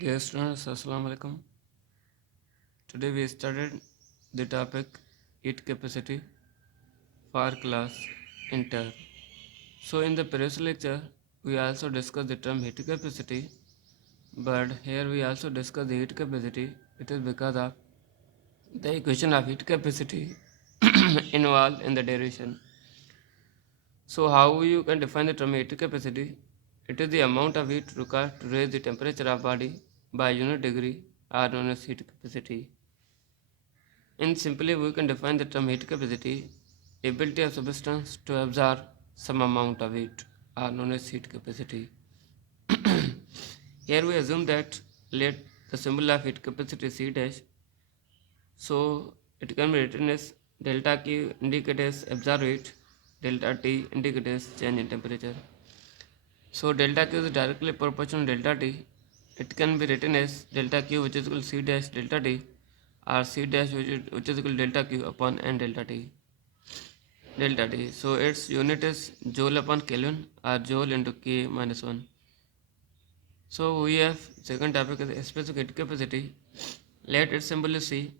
Dear students, Assalamu alaikum. Today we started the topic heat capacity for class inter. So in the previous lecture, we also discussed the term heat capacity, but here we also discuss the heat capacity. It is because of the equation of heat capacity involved in the derivation. So how you can define the term heat capacity? It is the amount of heat required to raise the temperature of body by unit degree are known as heat capacity. In simply, we can define the term heat capacity, ability of substance to absorb some amount of heat, are known as heat capacity. Here we assume that let the symbol of heat capacity is C dash, so it can be written as delta Q indicates absorbed heat, delta T indicates change in temperature. So delta Q is directly proportional to delta T. It can be written as delta Q which is equal to C dash delta T or C dash which is equal to delta Q upon N delta T. Delta T. So its unit is joule upon Kelvin or joule into K minus 1. So we have second topic is specific heat capacity. Let its symbol is C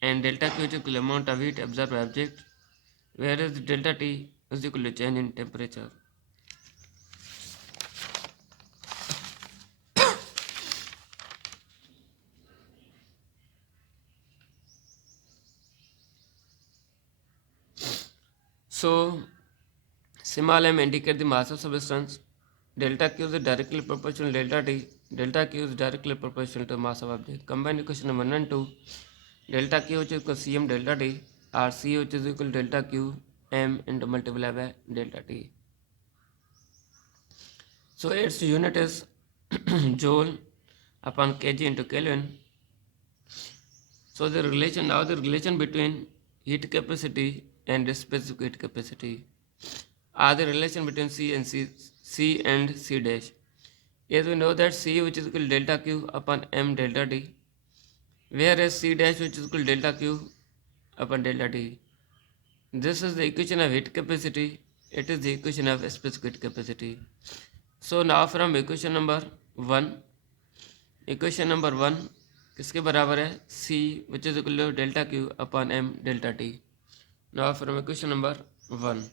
and delta Q is equal to amount of heat absorbed by object, whereas delta T is equal to change in temperature. So small m indicate the mass of substance. Delta Q is directly proportional to delta T. Delta Q is directly proportional to mass of object. Combine equation number 1 and 2. Delta Q which is equal to Cm delta T or C which is equal to delta Q m into multiplied by delta T. So its unit is joule upon kg into Kelvin. So the relation between heat capacity and specific heat capacity are the relation between C and C dash. As we know that C which is equal to delta Q upon m delta T, whereas C dash which is equal to delta Q upon delta T. This is the equation of heat capacity. It is the equation of specific heat capacity. So now from equation number 1 किसके बराबर है C which is equal to delta Q upon m delta T. Now from equation number 1.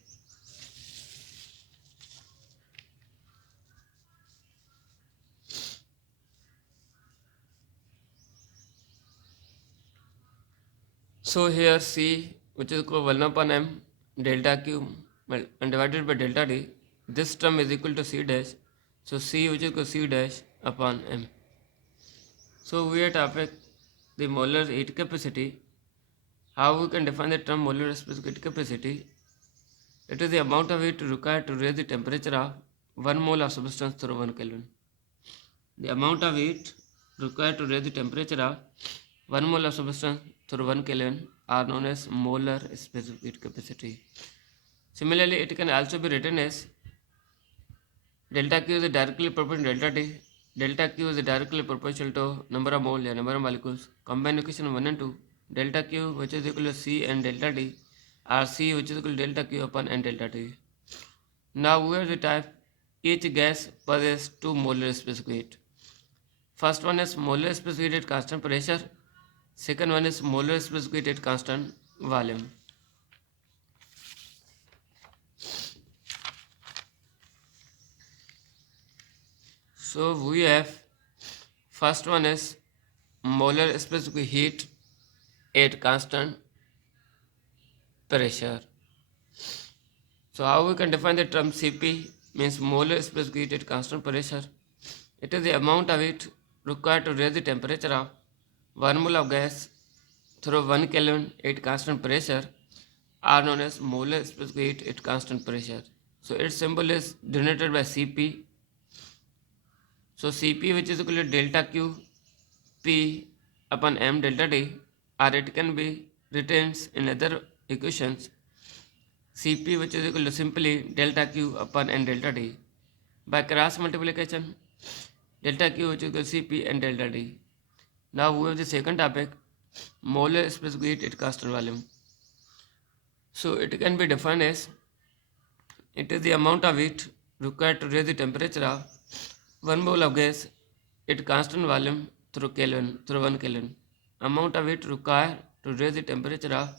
So here C which is equal to 1 upon m delta Q and divided by delta T. This term is equal to C dash. So C which is equal to C dash upon m. So we are topic the molar heat capacity. How we can define the term molar specific heat capacity? It is the amount of heat required to raise the temperature of 1 mole of substance through 1 Kelvin. The amount of heat required to raise the temperature of 1 mole of substance through 1 Kelvin are known as molar specific heat capacity. Similarly, it can also be written as delta Q is directly proportional to delta T. Delta Q is directly proportional to number of mole or number of molecules. Combine equation 1 and 2. Delta Q which is equal to C and delta T or C which is equal to delta Q upon N delta T. Now we have the type each gas possesses 2 molar specific heat. First one is molar specific heat at constant pressure. Second one is molar specific heat at constant volume. So we have first one is molar specific heat at constant pressure. So how we can define the term Cp means molar specific heat at constant pressure. It is the amount of heat required to raise the temperature of 1 mole of gas through 1 Kelvin at constant pressure are known as molar specific heat at constant pressure. So its symbol is denoted by Cp. So Cp which is equal to delta Q P upon m delta T, or it can be written in other equations Cp which is equal to simply delta Q upon n delta T. By cross multiplication, delta Q which is equal to Cp and delta T. Now we have the second topic, molar specific heat at constant volume. So it can be defined as it is the amount of heat required to raise the temperature of 1 mole of gas at constant volume through 1 Kelvin. Amount of heat required to raise the temperature of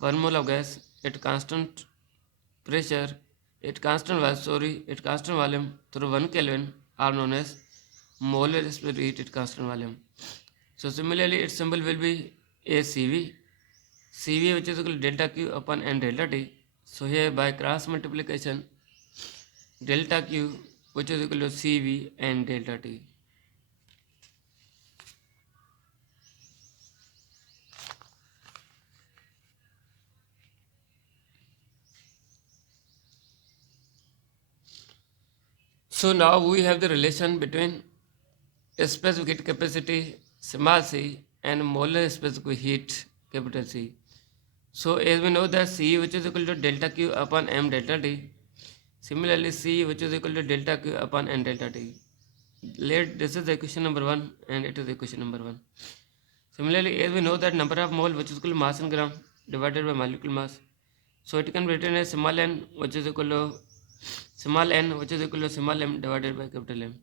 1 mole of gas at constant pressure at constant volume through 1 Kelvin are known as molar specific heat at constant volume. So similarly, its symbol will be ACV. CV which is equal to delta Q upon N delta T. So here by cross multiplication, delta Q which is equal to CV and delta T. So now we have the relation between specific heat capacity small c and molar specific heat capital C. So as we know that C which is equal to delta Q upon M delta T. Similarly C which is equal to delta Q upon N delta T. This is the equation number 1 and it is equation number 1. Similarly, as we know that number of mole which is equal to mass in gram divided by molecular mass. So it can be written as small n which is equal to small n which is equal to small m divided by capital M.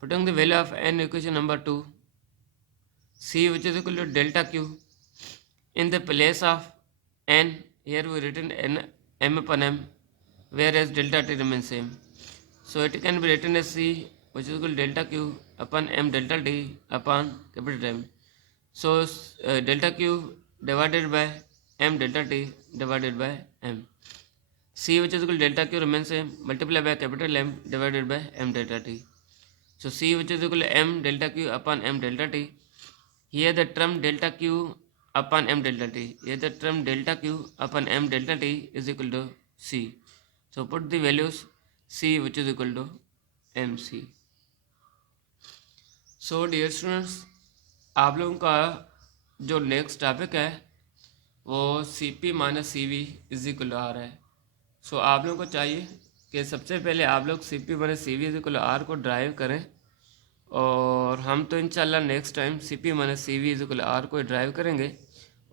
Putting the value of n equation number 2, C which is equal to delta Q in the place of n, here we written n m upon m, whereas delta T remains same. So it can be written as C which is equal to delta Q upon m delta T upon capital M. So delta Q divided by m delta T divided by m. C which is equal to delta Q remains same, multiplied by capital M divided by m delta T. So C which is equal to m delta Q upon m delta T. Here the term delta Q upon m delta T. Here the term delta Q upon m delta T is equal to C. So put the values C which is equal to mc. So dear students, आप लोगों का जो next topic है वो C P minus C V is equal R है. So आप लोगों को चाहिए कि सबसे पहले आप लोग C P minus C V is equal R को ड्राइव करें, और हम तो इंशाल्लाह next time C P minus C V is equal R को ड्राइव करेंगे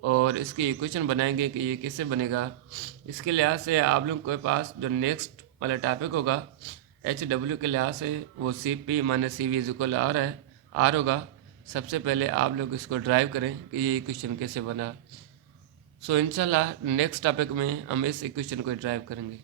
और इसकी इक्वेशन बनाएंगे कि ये कैसे बनेगा. इसके लिहाज से आप लोगों के पास जो नेक्स्ट वाला टॉपिक होगा एच डब्ल्यू के लिहाज से वो C P minus C V is equal R होगा. सबसे पहले आप लोग इसको ड्राइव करें कि ये इक्वेशन कैसे बना. सो इंशाल्लाह नेक्स्ट टॉपिक में हम इस इक्वेशन को ड्राइव करेंगे.